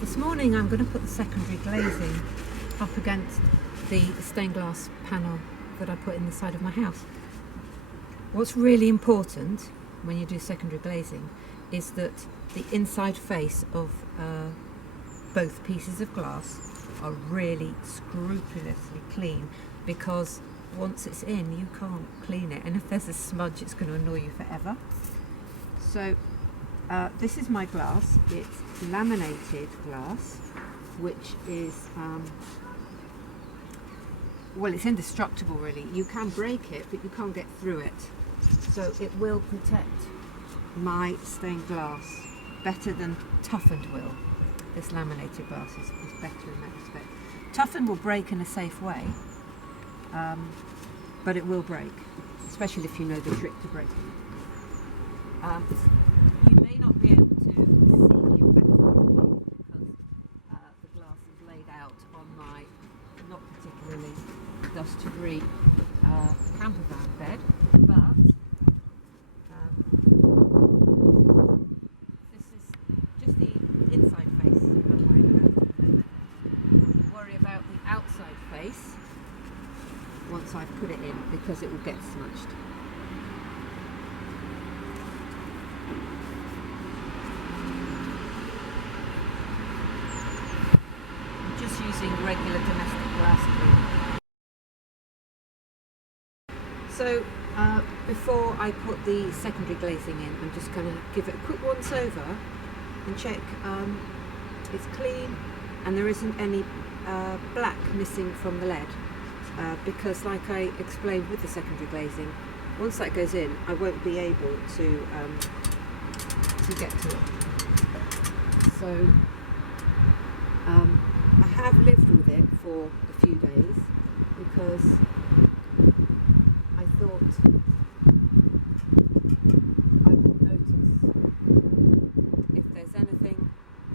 This morning I'm going to put the secondary glazing up against the stained glass panel that I put in the side of my house. What's really important when you do secondary glazing is that the inside face of both pieces of glass are really scrupulously clean, because once it's in you can't clean it, and if there's a smudge it's going to annoy you forever. So this is my glass. It's laminated glass, which is well, it's indestructible really. You can break it but you can't get through it, so it will protect my stained glass better than toughened will. This laminated glass is better in that respect. Toughened will break in a safe way, but it will break, especially if you know the trick to breaking it. You may not be able to see the effects of it because the glass is laid out on my not particularly dust-free camper van bed, but this is just the inside face I'm worried about at the moment. I'll worry about the outside face once I've put it in, because it will get smudged. Just using regular domestic glass cleaner. So before I put the secondary glazing in, I'm just going to give it a quick once over and check it's clean and there isn't any black missing from the lead, because like I explained with the secondary glazing, once that goes in I won't be able to get to it. So I have lived with it for a few days because I thought I would notice if there's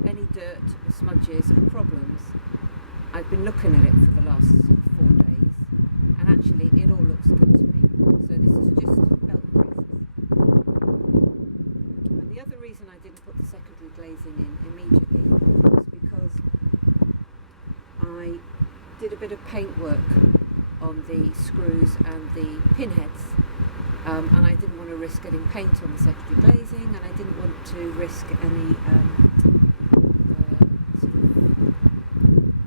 any dirt or smudges or problems. I've been looking at it for the last 4 days and actually it all looks good to me. So this is just belt braces. And the other reason I didn't put the secondary glazing in immediately was because I did a bit of paint work on the screws and the pinheads, and I didn't want to risk getting paint on the secondary glazing, and I didn't want to risk any sort of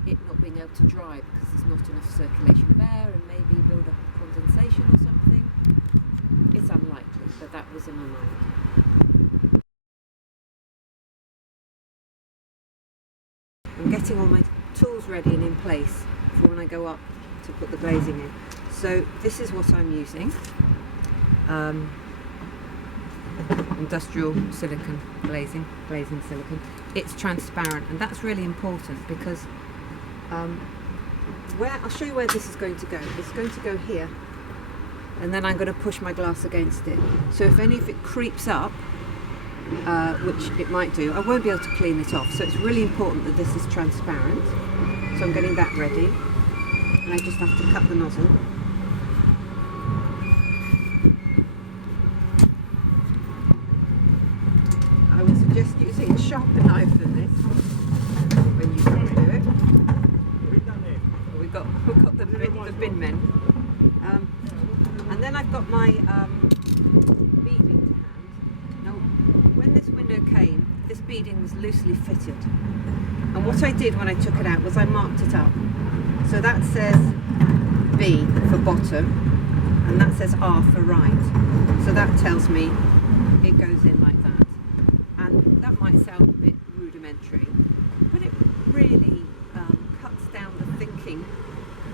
it not being able to dry because there's not enough circulation of air and maybe build up condensation or something. It's unlikely, but that was in my mind. I'm getting all my tools ready and in place for when I go up to put the glazing in. So this is what I'm using, industrial silicone glazing silicone. It's transparent, and that's really important because I'll show you where this is going to go. It's going to go here, and then I'm going to push my glass against it. So if any of it creeps up, which it might do, I won't be able to clean it off. So it's really important that this is transparent. So I'm getting that ready, and I just have to cut the nozzle. I would suggest using a sharper knife than this when you try to do it. We've got the bin men. And then I've got my beading to hand. Now, when this window came, this beading was loosely fitted. And what I did when I took it out was I marked it up. So that says B for bottom, and that says R for right. So that tells me it goes in like that. And that might sound a bit rudimentary, but it really cuts down the thinking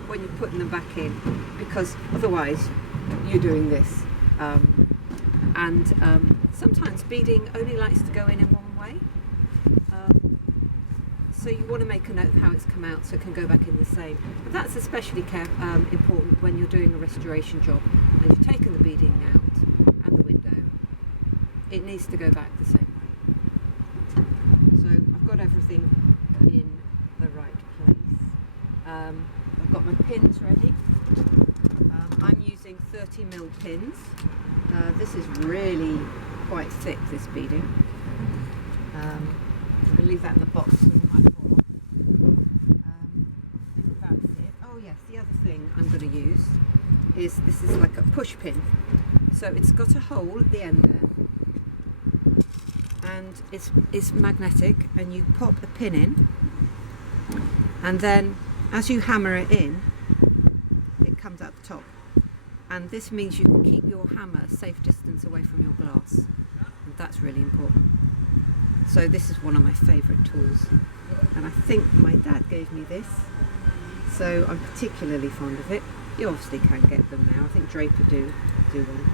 when you're putting them back in, because otherwise you're doing this. Sometimes beading only likes to go in one way. So you want to make a note of how it's come out so it can go back in the same. But that's especially important when you're doing a restoration job and you've taken the beading out and the window. It needs to go back the same way. So I've got everything in the right place. I've got my pins ready. I'm using 30mm pins. This is really quite thick, this beading. I'm going to leave that in the box so it might fall I'm going to use is, this is like a push pin. So it's got a hole at the end there. And it's magnetic, and you pop a pin in, and then as you hammer it in, it comes out the top. And this means you can keep your hammer a safe distance away from your glass, and that's really important. So this is one of my favourite tools, and I think my dad gave me this, so I'm particularly fond of it. You obviously can get them now. I think Draper do one.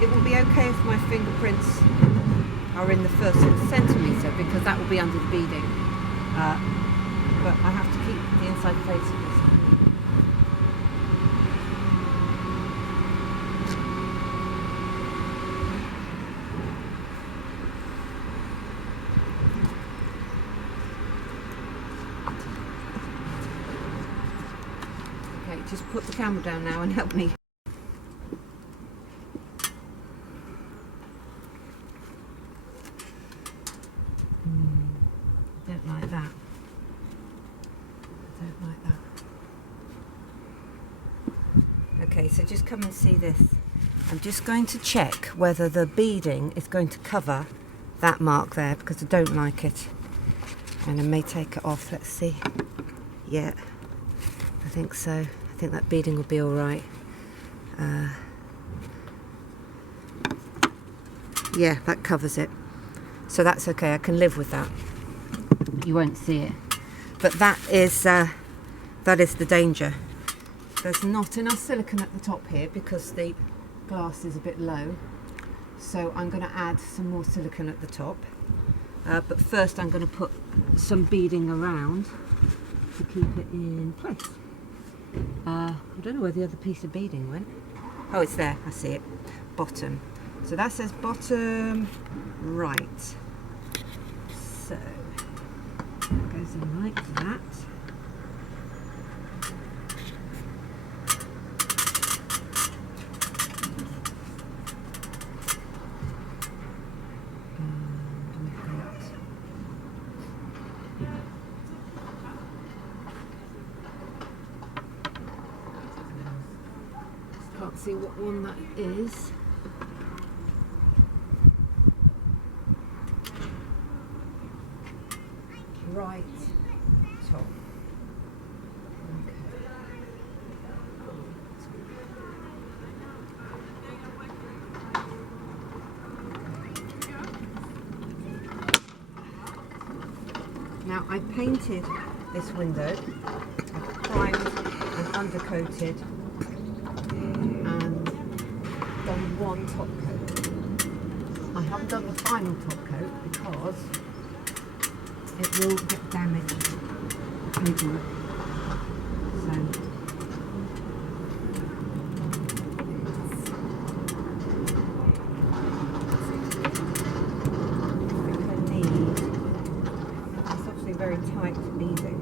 It will be okay if my fingerprints are in the first centimetre, because that will be under the beading. But I have to keep the inside face of this clean. Okay, just put the camera down now and help me. Okay, so just come and see this. I'm just going to check whether the beading is going to cover that mark there, because I don't like it. And I may take it off. Let's see. Yeah, I think so. I think that beading will be all right. Yeah, that covers it. So that's okay. I can live with that. You won't see it. But that is the danger. There's not enough silicone at the top here because the glass is a bit low, so I'm going to add some more silicone at the top, but first I'm going to put some beading around to keep it in place. I don't know where the other piece of beading went. Oh, it's there, I see it. Bottom. So that says bottom right. So that goes in like that. Can't see what one that is. Right top. Okay. Now I painted this window. I've primed and undercoated and done one top coat. I haven't done the final top coat because it will get damaged, the paperwork. So I need, it's obviously very tight beading.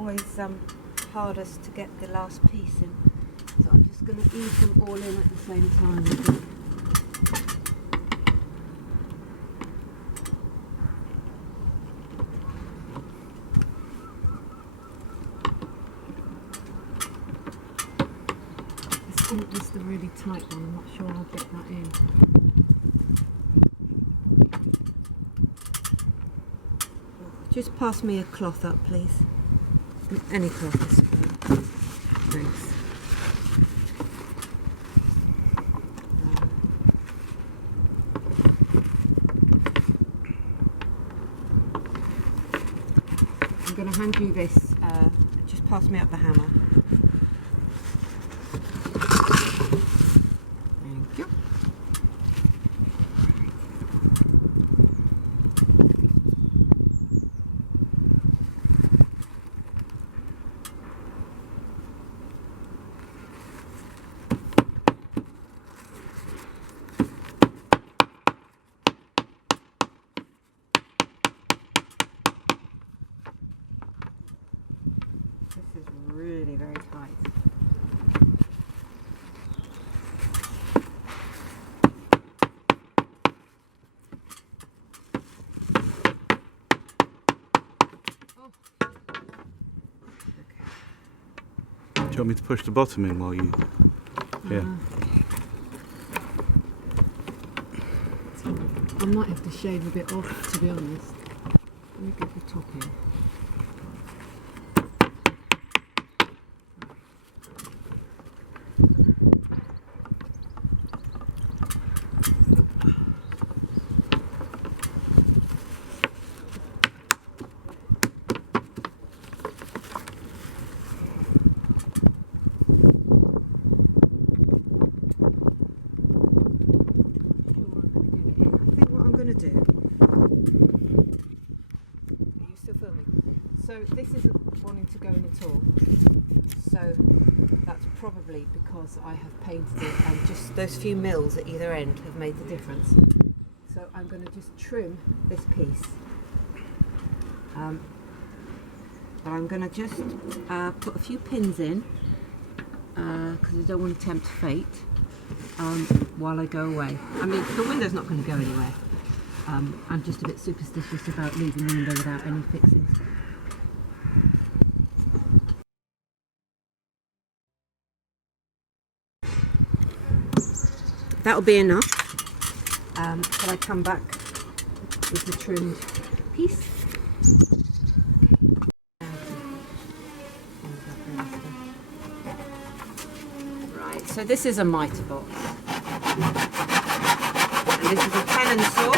always hardest to get the last piece in. So I'm just going to ease them all in at the same time. I think. This ink is the really tight one. I'm not sure I'll get that in. Just pass me a cloth up, please. Any cloth is fine. Thanks. I'm going to hand you this. Just pass me up the hammer. Thank you. This is really very tight. Oh. Okay. Do you want me to push the bottom in while you... Yeah. I might have to shave a bit off, to be honest. Let me get the top in. Do. Are you still filming? So this isn't wanting to go in at all. So that's probably because I have painted it and just those few mils at either end have made the difference. So I'm going to just trim this piece. But I'm going to just put a few pins in because I don't want to tempt fate while I go away. I mean, the window's not going to go anywhere. I'm just a bit superstitious about leaving the window without any fixings. That'll be enough. Can I come back with the trimmed piece? Right, so this is a mitre box. And this is a pen and saw.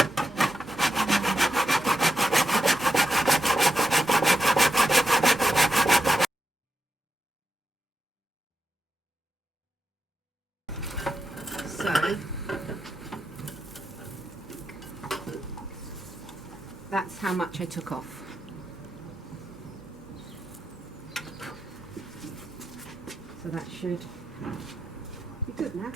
So that's how much I took off. So that should be good now.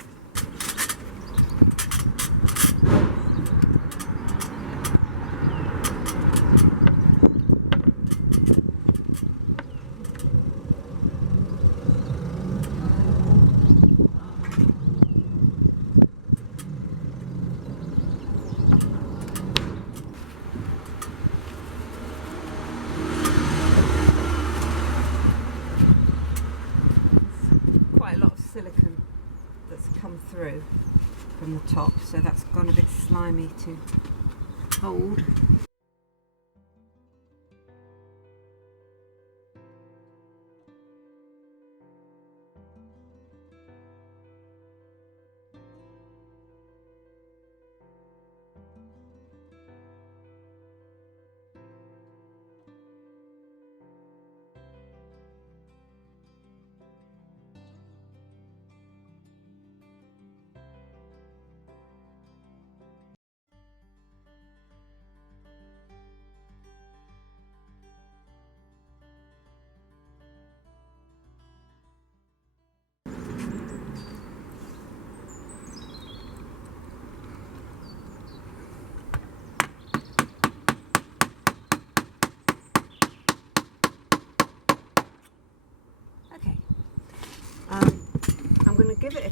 Silicone that's come through from the top, so that's gone a bit slimy to hold.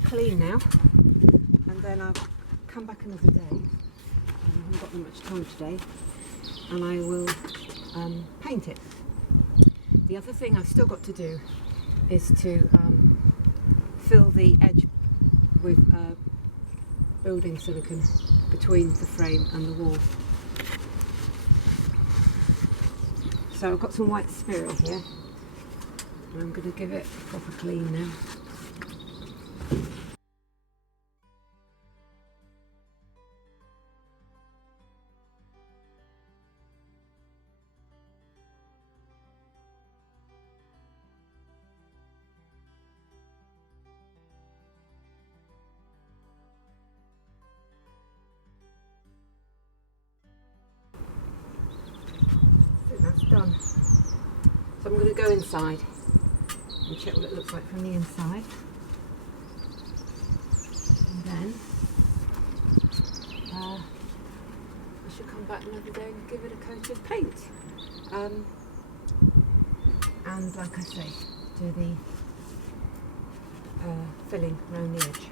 clean now, and then I'll come back another day. I haven't got that much time today, and I will paint it. The other thing I've still got to do is to fill the edge with building silicone between the frame and the wall. So I've got some white spirit here, and I'm going to give it a proper clean now. I think that's done. So I'm going to go inside and check what it looks like from the inside. And then I should come back another day and give it a coat of paint. And like I say, do the filling around the edge.